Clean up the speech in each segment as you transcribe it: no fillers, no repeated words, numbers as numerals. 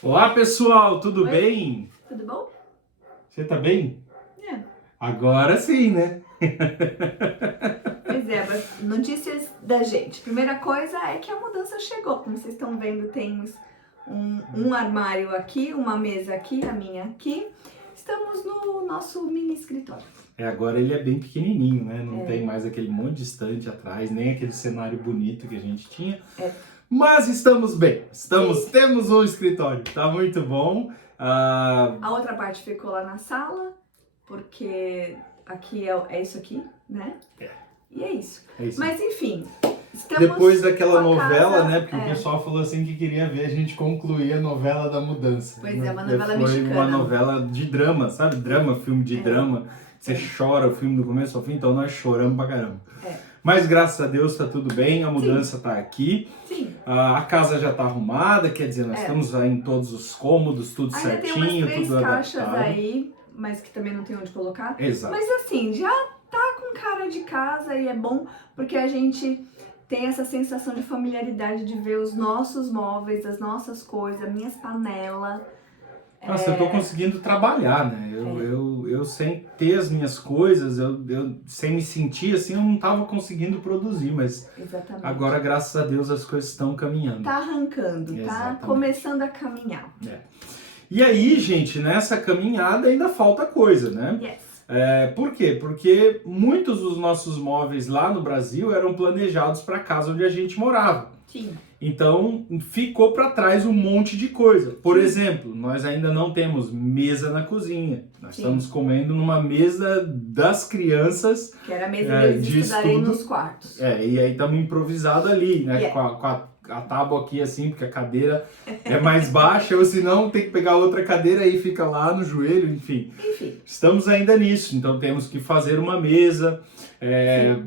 Olá pessoal, tudo Oi, bem? tudo bom? Você tá bem? É. Agora sim, né? Pois é, mas notícias da gente. Primeira coisa é que a mudança chegou. Como vocês estão vendo, temos um armário aqui, uma mesa aqui, a minha aqui. Estamos no nosso mini escritório. Agora ele é bem pequenininho, né? Não É. tem mais aquele monte de estante atrás, nem aquele cenário bonito que a gente tinha. É. Mas estamos bem, temos um escritório, tá muito bom. A outra parte ficou lá na sala, porque aqui é isso aqui, né? E é isso. É isso. Mas enfim, estamos Depois daquela com a novela, casa- né? Porque o pessoal falou assim que queria ver a gente concluir a novela da mudança. Pois é, uma novela Foi mexicana. uma novela de drama, sabe? Drama, filme de drama. Você chora o filme do começo ao fim, então nós choramos pra caramba. Mas graças a Deus tá tudo bem, a mudança tá aqui. Sim. A casa já tá arrumada, quer dizer, nós estamos aí em todos os cômodos, tudo Ainda certinho, tem umas 3 tudo caixas adaptado. aí, mas que também não tem onde colocar. Exato. Mas assim, já tá com cara de casa e é bom porque a gente tem essa sensação de familiaridade de ver os nossos móveis, as nossas coisas, as minhas panelas. Nossa, eu tô conseguindo trabalhar, né? Eu sem ter as minhas coisas, eu sem me sentir assim, eu não tava conseguindo produzir, mas Exatamente. agora, graças a Deus, as coisas estão caminhando. Tá arrancando, Exatamente. tá começando a caminhar. E aí, gente, nessa caminhada ainda falta coisa, né? Yes. Por quê? Porque muitos dos nossos móveis lá no Brasil eram planejados para a casa onde a gente morava. Sim. Então, ficou para trás um monte de coisa. Por exemplo, nós ainda não temos mesa na cozinha. Nós estamos comendo numa mesa das crianças. Que era a mesa deles de estudarem estudo. nos quartos. E aí estamos improvisados ali, né? Yeah. Com a tábua aqui assim, porque a cadeira é mais baixa, ou senão tem que pegar outra cadeira e fica lá no joelho, enfim. Estamos ainda nisso, então temos que fazer uma mesa.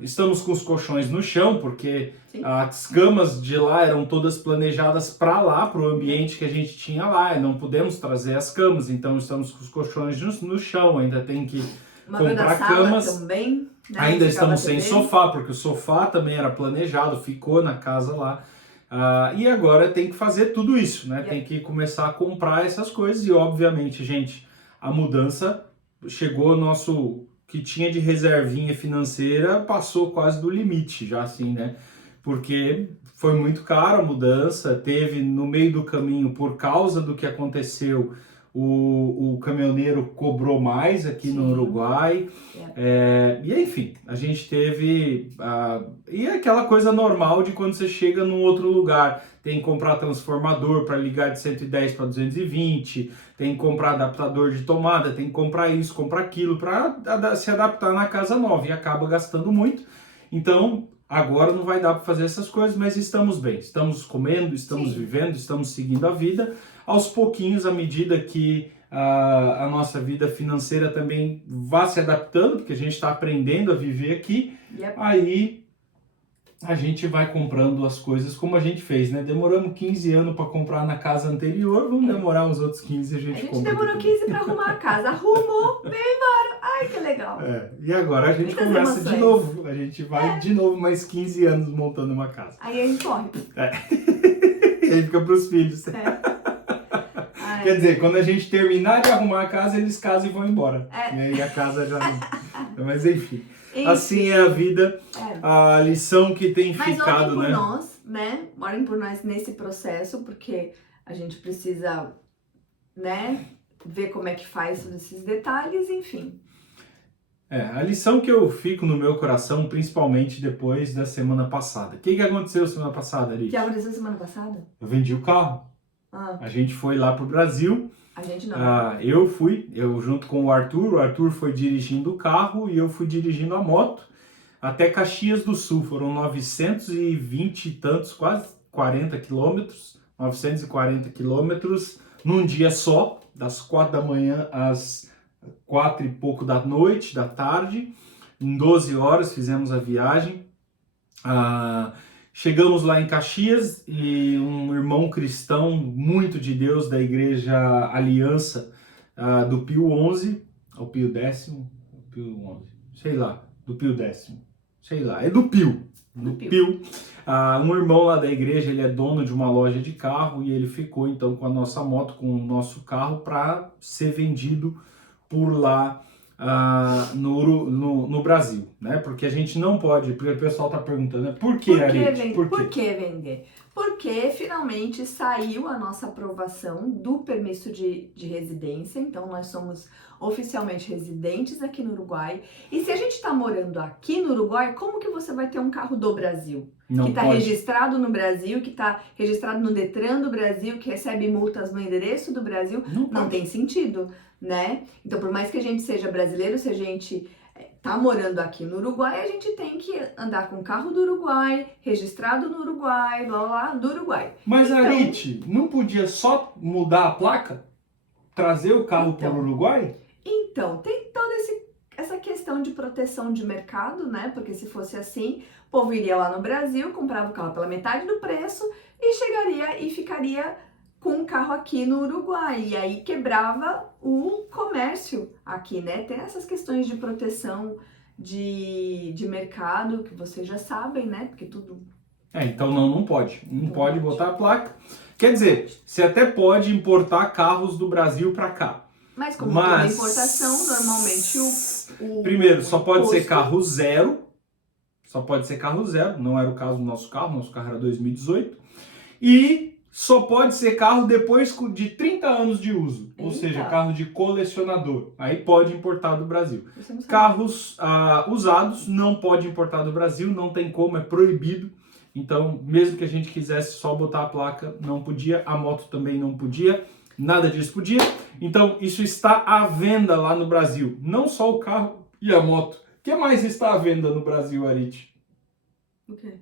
Estamos com os colchões no chão, porque as camas de lá eram todas planejadas para lá, para o ambiente que a gente tinha lá, e não podemos trazer as camas, então estamos com os colchões no chão, ainda tem que comprar camas. Também, né? Ainda estamos sem sofá, porque o sofá também era planejado, ficou na casa lá. E agora tem que fazer tudo isso, né? Tem que começar a comprar essas coisas e, obviamente, gente, a mudança chegou nosso que tinha de reservinha financeira, passou quase do limite já assim, né? Porque foi muito caro a mudança, teve no meio do caminho, por causa do que aconteceu, o caminhoneiro cobrou mais aqui no Uruguai, e enfim, a gente teve, e é aquela coisa normal de quando você chega num outro lugar, tem que comprar transformador para ligar de 110 para 220, tem que comprar adaptador de tomada, tem que comprar isso, comprar aquilo para se adaptar na casa nova e acaba gastando muito. Então, agora não vai dar para fazer essas coisas, mas estamos bem, estamos comendo, estamos vivendo, estamos seguindo a vida. Aos pouquinhos, à medida que a nossa vida financeira também vai se adaptando, porque a gente está aprendendo a viver aqui, aí a gente vai comprando as coisas como a gente fez, né? Demoramos 15 anos para comprar na casa anterior, vamos demorar uns outros 15 a gente compra. Demorou 15 para arrumar a casa, arrumou, veio embora. Ai, que legal. E agora a gente começa de novo, a gente vai de novo mais 15 anos montando uma casa. Aí a gente corre. E aí fica pros filhos. Quer dizer, quando a gente terminar de arrumar a casa, eles casam e vão embora. E aí a casa já não... Mas enfim, assim é a vida, a lição que tem ficado, Mas né? nós, né? Orem por nós nesse processo, porque a gente precisa, né? Ver como é que faz todos esses detalhes, enfim. A lição que eu fico no meu coração, principalmente depois da semana passada. O que aconteceu semana passada, Ari? O que aconteceu semana passada? Eu vendi o carro. A gente foi lá pro Brasil. A gente não. Eu junto com o Arthur foi dirigindo o carro e eu fui dirigindo a moto até Caxias do Sul. Foram 920 e tantos, quase 40 quilômetros, 940 quilômetros num dia só, das 4 da manhã às 4 e pouco da noite, da tarde. Em 12 horas fizemos a viagem. Chegamos lá em Caxias e um irmão cristão muito de Deus da Igreja Aliança do Pio XI, ou Pio X, Pio XI, sei lá, do Pio X, sei lá, é do Pio. Do Do Pio. Pio. Um irmão lá da igreja, ele é dono de uma loja de carro e ele ficou então com a nossa moto, com o nosso carro para ser vendido por lá no Brasil, né? Porque a gente não pode, porque o pessoal tá perguntando, né? Por que, Arete? Por quê? Por que vender? Porque finalmente saiu a nossa aprovação do permisso de residência, então nós somos oficialmente residentes aqui no Uruguai. E se a gente está morando aqui no Uruguai, como que você vai ter um carro do Brasil? Não que está pode. registrado no Brasil, que está registrado no Detran do Brasil, que recebe multas no endereço do Brasil? Não tem sentido, né? Então, por mais que a gente seja brasileiro, se a gente tá morando aqui no Uruguai, a gente tem que andar com o carro do Uruguai, registrado no Uruguai, blá blá blá, do Uruguai. Mas Então- Arete, não podia só mudar a placa? Trazer o carro Então. para o Uruguai? Então, tem toda essa questão de proteção de mercado, né? Porque se fosse assim, o povo iria lá no Brasil, comprava o carro pela metade do preço e chegaria e ficaria com o carro aqui no Uruguai. E aí quebrava o comércio aqui, né? Tem essas questões de proteção de mercado que vocês já sabem, né? Porque tudo... Então não pode. Não Não pode pode. botar a placa. Quer dizer, você até pode importar carros do Brasil para cá. Mas como toda importação, normalmente o Primeiro, só pode ser imposto- carro zero. Só pode ser carro zero. Não era o caso do nosso carro era 2018. E só pode ser carro depois de 30 anos de uso. Ou Eita. seja, carro de colecionador. Aí pode importar do Brasil. Você não sabe. Carros usados não pode importar do Brasil, não tem como, é proibido. Então, mesmo que a gente quisesse só botar a placa, não podia, a moto também não podia, nada disso podia. Então, isso está à venda lá no Brasil, não só o carro e a moto. O que mais está à venda no Brasil, Arete? O quê?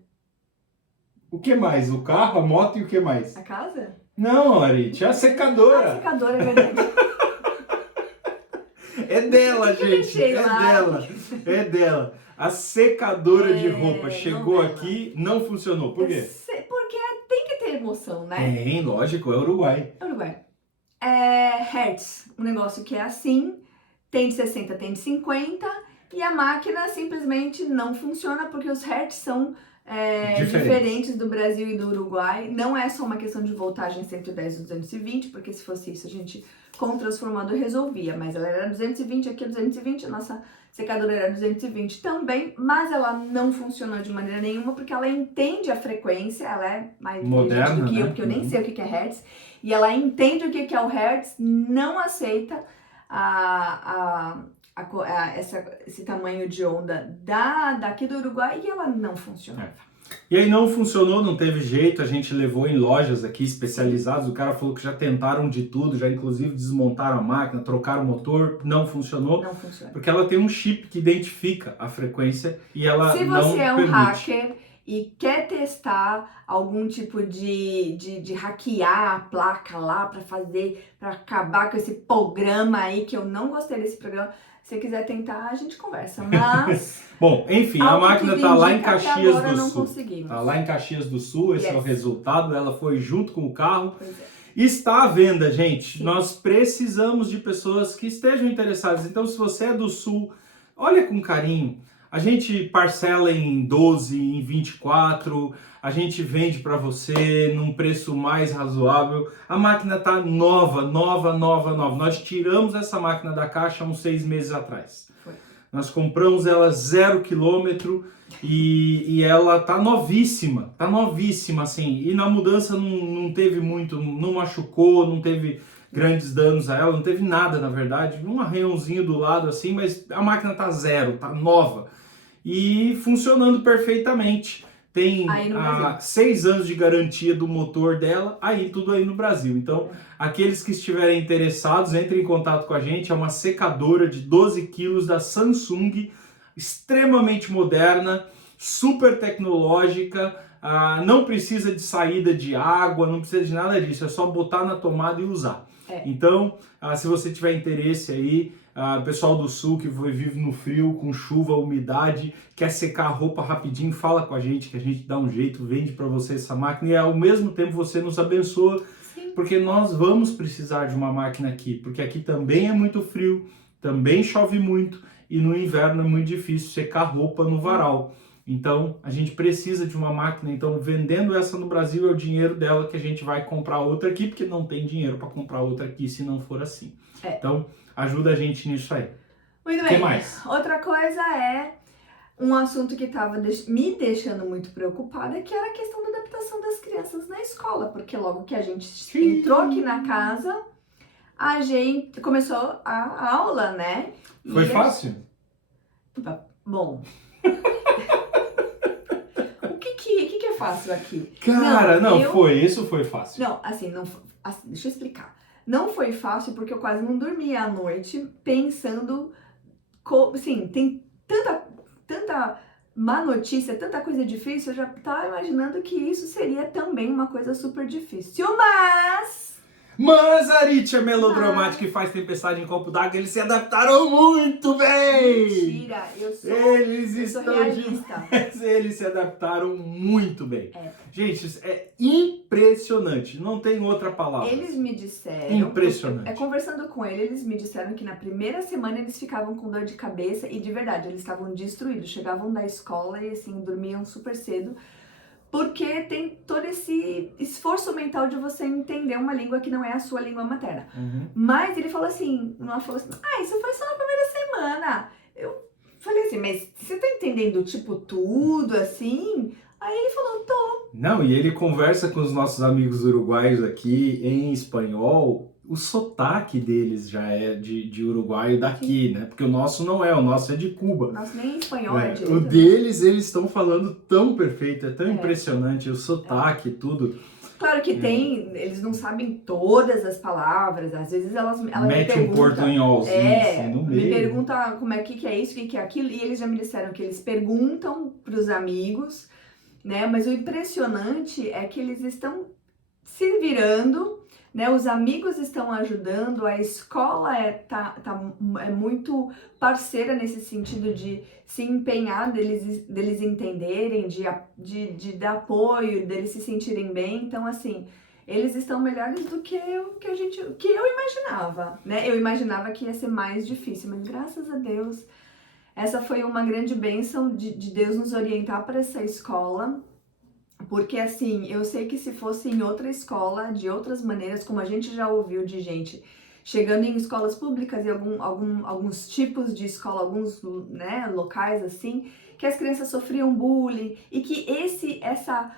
O que mais? O carro, a moto e o que mais? A casa? Não, Arete, a A secadora. secadora, é verdade. É dela, que gente, deixei é lá. dela, é dela. A secadora de É, roupa chegou não é aqui, não funcionou. Por quê? Porque tem que ter emoção, né? Tem, lógico, é Uruguai. Uruguai. Hertz, um negócio que é assim, tem de 60, tem de 50, e a máquina simplesmente não funciona porque os hertz são diferentes do Brasil e do Uruguai. Não é só uma questão de voltagem 110 ou 220, porque se fosse isso a gente com o transformador resolvia, mas ela era 220, aqui é 220, a nossa secadora era 220 também, mas ela não funcionou de maneira nenhuma porque ela entende a frequência, ela é mais Moderna, inteligente do que né? eu, porque eu nem Uhum. sei o que é hertz, e ela entende o que é o hertz, não aceita esse tamanho de onda daqui do Uruguai e ela não funciona. E aí não funcionou, não teve jeito, a gente levou em lojas aqui especializadas, o cara falou que já tentaram de tudo, já inclusive desmontaram a máquina, trocaram o motor, não funcionou, Não funciona. porque ela tem um chip que identifica a frequência e ela Se não você é um permite. hacker e quer testar algum tipo de hackear a placa lá para acabar com esse programa aí, que eu não gostei desse programa, se você quiser tentar, a gente conversa, mas... Bom, enfim, a ao que máquina tudo tá lá em indica, até Caxias agora do não Sul. conseguimos. Tá lá em Caxias do Sul, esse é o Yes. resultado, ela foi junto com o carro. Pois é. Está à venda, gente. Sim. Nós precisamos de pessoas que estejam interessadas. Então, se você é do Sul, olha com carinho. A gente parcela em 12, em 24, a gente vende para você num preço mais razoável. A máquina tá nova. Nós tiramos essa máquina da caixa há uns 6 meses atrás. Foi. Nós compramos ela 0 km e ela tá novíssima assim. E na mudança não teve muito, não machucou, não teve grandes danos a ela, não teve nada na verdade, um arranhãozinho do lado assim, mas a máquina tá zero, tá nova e funcionando perfeitamente. Tem Aí no Brasil. 6 anos de garantia do motor dela, aí tudo aí no Brasil. Então, aqueles que estiverem interessados, entrem em contato com a gente. É uma secadora de 12 quilos da Samsung, extremamente moderna, super tecnológica, não precisa de saída de água, não precisa de nada disso, é só botar na tomada e usar. Então, se você tiver interesse aí, pessoal do Sul que vive no frio, com chuva, umidade, quer secar a roupa rapidinho, fala com a gente que a gente dá um jeito, vende para você essa máquina e ao mesmo tempo você nos abençoa, Sim. porque nós vamos precisar de uma máquina aqui, porque aqui também é muito frio, também chove muito e no inverno é muito difícil secar roupa no varal. Então, a gente precisa de uma máquina. Então, vendendo essa no Brasil, é o dinheiro dela que a gente vai comprar outra aqui, porque não tem dinheiro para comprar outra aqui se não for assim. Então, ajuda a gente nisso aí. Muito bem. O que mais? Outra coisa é um assunto que estava me deixando muito preocupada, que era a questão da adaptação das crianças na escola, porque logo que a gente entrou aqui na casa, a gente começou a aula, né? Foi fácil? Bom... O que é fácil aqui? Cara, isso foi fácil. Não, assim, deixa eu explicar. Não foi fácil porque eu quase não dormia à noite pensando, assim, tem tanta má notícia, tanta coisa difícil, eu já tava imaginando que isso seria também uma coisa super difícil. Mas a Arit é melodramática e faz tempestade em copo d'água, eles se adaptaram muito bem! Mentira, eu sou realista. Eles se adaptaram muito bem. Gente, é impressionante, não tem outra palavra. Eles me disseram... Impressionante. Conversando com eles me disseram que na primeira semana eles ficavam com dor de cabeça e de verdade, eles estavam destruídos. Chegavam da escola e assim, dormiam super cedo. Porque tem todo esse esforço mental de você entender uma língua que não é a sua língua materna. Mas ele falou assim, isso foi só na primeira semana. Eu falei assim, mas você tá entendendo, tipo, tudo, assim? Aí ele falou, tô. Não, e ele conversa com os nossos amigos uruguaios aqui em espanhol. O sotaque deles já é de uruguaio daqui, né? Porque o nosso não é, o nosso é de Cuba. Nosso nem espanhol é direito. O deles, eles estão falando tão perfeito, é tão impressionante, o sotaque, tudo. Claro que eles não sabem todas as palavras, às vezes ela mete um portunholzinho assim no meio. Me pergunta como é que é isso, que é aquilo, e eles já me disseram que eles perguntam pros amigos, né? Mas o impressionante é que eles estão se virando, né, os amigos estão ajudando, a escola é muito parceira nesse sentido de se empenhar, deles entenderem, de dar apoio, deles se sentirem bem. Então, assim, eles estão melhores do que eu imaginava, né? Eu imaginava que ia ser mais difícil, mas graças a Deus, essa foi uma grande bênção de Deus nos orientar para essa escola. Porque assim, eu sei que se fosse em outra escola, de outras maneiras, como a gente já ouviu de gente chegando em escolas públicas e alguns tipos de escola, alguns, né, locais assim, que as crianças sofriam bullying e que essa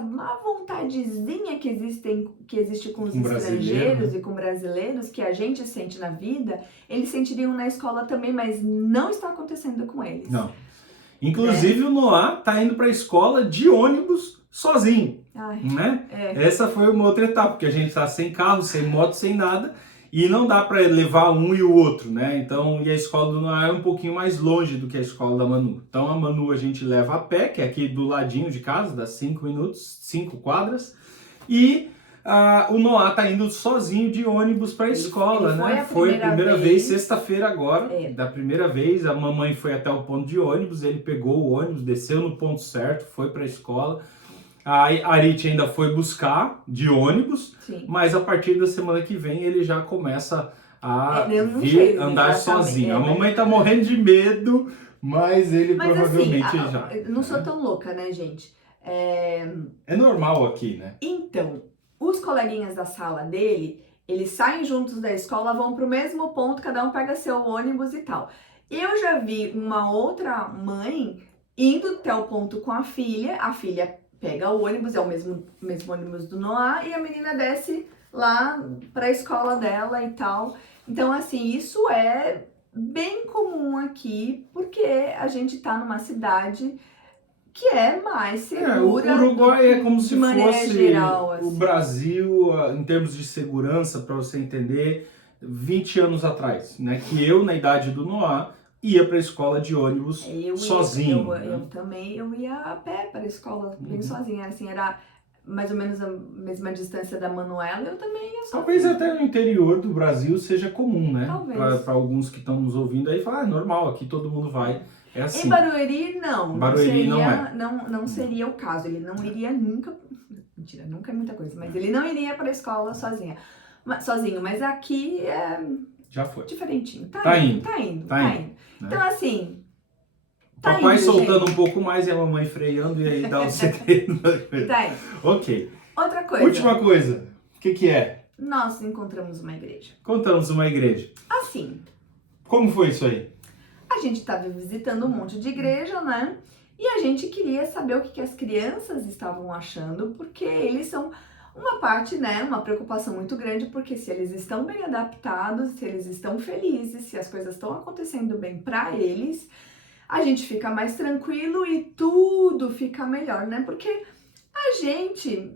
má vontadezinha que existe com os estrangeiros e com brasileiros, que a gente sente na vida, eles sentiriam na escola também, mas não está acontecendo com eles. Não. Inclusive o Noah tá indo para a escola de ônibus sozinho, né? Essa foi uma outra etapa, porque a gente tá sem carro, sem moto, sem nada, e não dá para levar um e o outro, né? Então, e a escola do Noah é um pouquinho mais longe do que a escola da Manu. Então a Manu a gente leva a pé, que é aqui do ladinho de casa, dá 5 minutos, 5 quadras, e o Noah tá indo sozinho de ônibus para a escola, né? Foi a primeira vez, sexta-feira agora, da primeira vez, a mamãe foi até o ponto de ônibus, ele pegou o ônibus, desceu no ponto certo, foi para a escola. A Arit ainda foi buscar de ônibus, mas a partir da semana que vem ele já começa a andar sozinho. A mamãe tá morrendo de medo, mas ele provavelmente assim, já... Eu não sou tão louca, né, gente? É normal aqui, né? Então, os coleguinhas da sala dele, eles saem juntos da escola, vão pro mesmo ponto, cada um pega seu ônibus e tal. Eu já vi uma outra mãe indo até o ponto com a filha pega o ônibus, é o mesmo ônibus do Noah, e a menina desce lá pra escola dela e tal. Então, assim, isso é bem comum aqui, porque a gente tá numa cidade que é mais segura. O Uruguai é como se fosse geral, assim. O Brasil, em termos de segurança, para você entender, 20 anos atrás, né? Que eu, na idade do Noah, ia para a escola de ônibus sozinho. Eu também, eu ia a pé para a escola, bem sozinha, assim, era mais ou menos a mesma distância da Manuela, eu também ia sozinha. Talvez até no interior do Brasil seja comum, né? Talvez. Para alguns que estão nos ouvindo aí, falar, é normal, aqui todo mundo vai. É assim. Em Barueri, não. Barueri não seria o caso. Ele não iria nunca... Mentira, nunca é muita coisa. Mas ele não iria para a escola sozinho. Mas aqui é... Já foi. Diferentinho. Tá indo. Então, assim... Tá Papai indo, soltando gente. um pouco mais e a mamãe freando e aí dá um segredo. Tá indo. Ok. Outra coisa. Última coisa. O que é? Nós encontramos uma igreja. Contamos uma igreja. Assim, Como foi isso aí? a gente estava visitando um monte de igreja, né? E a gente queria saber o que as crianças estavam achando, porque eles são uma parte, né? Uma preocupação muito grande, porque se eles estão bem adaptados, se eles estão felizes, se as coisas estão acontecendo bem para eles, a gente fica mais tranquilo e tudo fica melhor, né? Porque a gente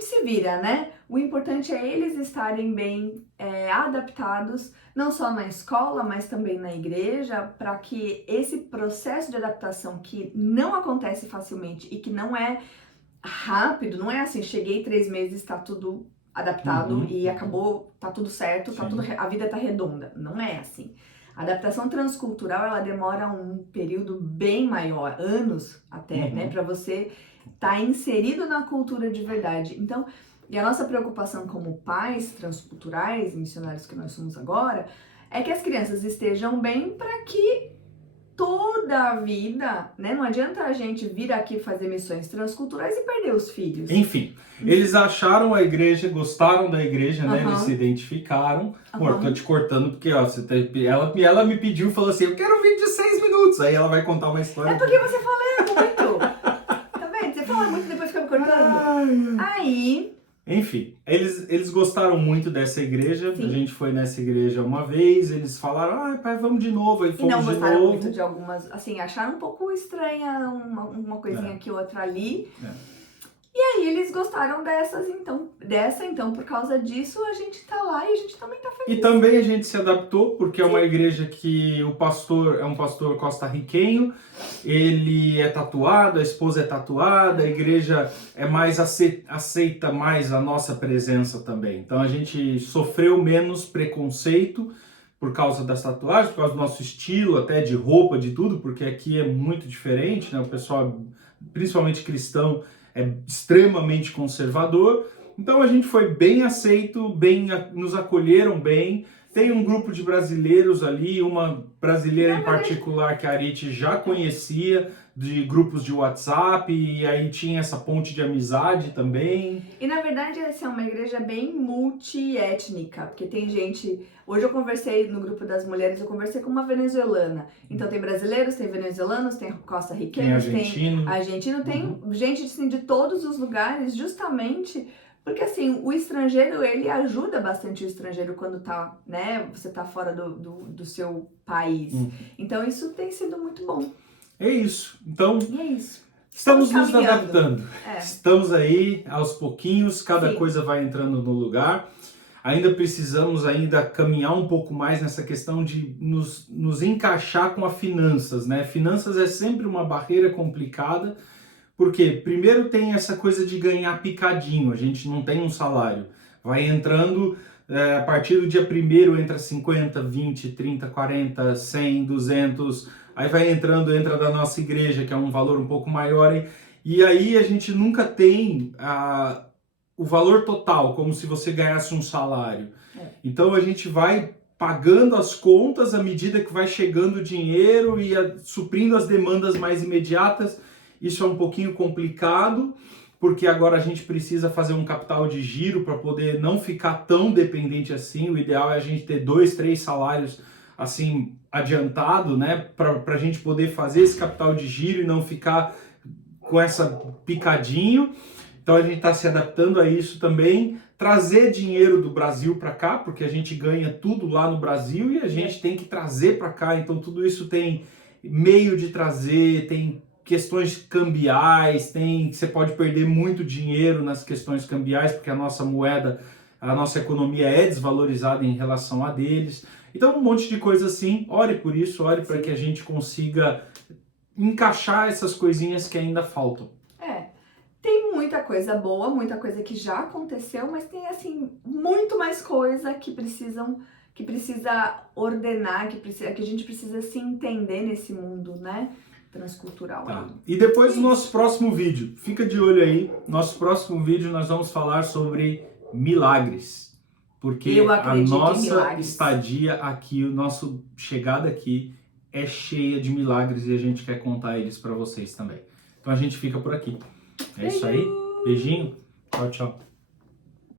se vira, né? O importante é eles estarem bem adaptados, não só na escola, mas também na igreja, para que esse processo de adaptação que não acontece facilmente e que não é rápido, não é assim, cheguei 3 meses, tá tudo adaptado e acabou, tá tudo certo, tá tudo, a vida tá redonda. Não é assim. A adaptação transcultural, ela demora um período bem maior, anos até, né, para você estar inserido na cultura de verdade. Então, e a nossa preocupação como pais transculturais, missionários que nós somos agora, é que as crianças estejam bem para que toda a vida, né? Não adianta a gente vir aqui fazer missões transculturais e perder os filhos. Enfim, eles acharam a igreja, gostaram da igreja, né? Eles se identificaram. Amor, tô te cortando porque ó, ela me pediu, falou assim, eu quero um vídeo de 6 minutos. Aí ela vai contar uma história. É porque você fala muito. Tá vendo? Você fala muito e depois fica me cortando. Aí... Enfim, eles gostaram muito dessa igreja. Sim. A gente foi nessa igreja uma vez, eles falaram, pai, vamos de novo. Aí fomos e não de gostaram novo. muito de algumas, assim, acharam um pouco estranha uma coisinha aqui, outra ali. E aí eles gostaram dessa, então por causa disso a gente tá lá e a gente também tá feliz. E também a gente se adaptou, porque é uma igreja que o pastor é um pastor costarriquenho, ele é tatuado, a esposa é tatuada, a igreja é mais aceita mais a nossa presença também. Então a gente sofreu menos preconceito por causa das tatuagens, por causa do nosso estilo, até de roupa, de tudo, porque aqui é muito diferente, né? O pessoal, principalmente cristão, é extremamente conservador, então a gente foi bem aceito, nos acolheram bem. Tem um grupo de brasileiros ali, uma brasileira em particular que a Arite já conhecia, de grupos de WhatsApp, e aí tinha essa ponte de amizade também. E na verdade essa é uma igreja bem multiétnica, porque tem gente... Hoje eu conversei no grupo das mulheres, eu conversei com uma venezuelana. Então tem brasileiros, tem venezuelanos, tem costarriquenhos, tem argentino, tem gente assim, de todos os lugares, justamente... Porque assim, o estrangeiro, ele ajuda bastante o estrangeiro quando tá, né, você tá fora do seu país. Então isso tem sido muito bom. É isso. Então, e é isso. Estamos nos adaptando. Estamos aí, aos pouquinhos, cada coisa vai entrando no lugar. Ainda precisamos caminhar um pouco mais nessa questão de nos encaixar com as finanças, né? Finanças é sempre uma barreira complicada, porque primeiro tem essa coisa de ganhar picadinho, a gente não tem um salário. Vai entrando, a partir do dia 1º entra 50, 20, 30, 40, 100, 200, aí vai entra da nossa igreja, que é um valor um pouco maior, e aí a gente nunca tem o valor total, como se você ganhasse um salário. Então a gente vai pagando as contas à medida que vai chegando o dinheiro e suprindo as demandas mais imediatas. Isso é um pouquinho complicado, porque agora a gente precisa fazer um capital de giro para poder não ficar tão dependente assim. O ideal é a gente ter 2, 3 salários assim adiantado, né, para a gente poder fazer esse capital de giro e não ficar com essa picadinho. Então a gente está se adaptando a isso também. Trazer dinheiro do Brasil para cá, porque a gente ganha tudo lá no Brasil e a gente tem que trazer para cá. Então tudo isso tem meio de trazer, tem questões cambiais, você pode perder muito dinheiro nas questões cambiais, porque a nossa moeda, a nossa economia é desvalorizada em relação a deles. Então um monte de coisa assim, ore por isso, ore para que a gente consiga encaixar essas coisinhas que ainda faltam. Tem muita coisa boa, muita coisa que já aconteceu, mas tem assim, muito mais coisa que precisa ordenar, que a gente precisa se entender nesse mundo, né? Transcultural. Tá. E depois do nosso próximo vídeo, fica de olho aí, nosso próximo vídeo nós vamos falar sobre milagres, porque a nossa estadia aqui, a nossa chegada aqui é cheia de milagres e a gente quer contar eles para vocês também. Então a gente fica por aqui. É isso aí. Beijinho. Tchau, tchau.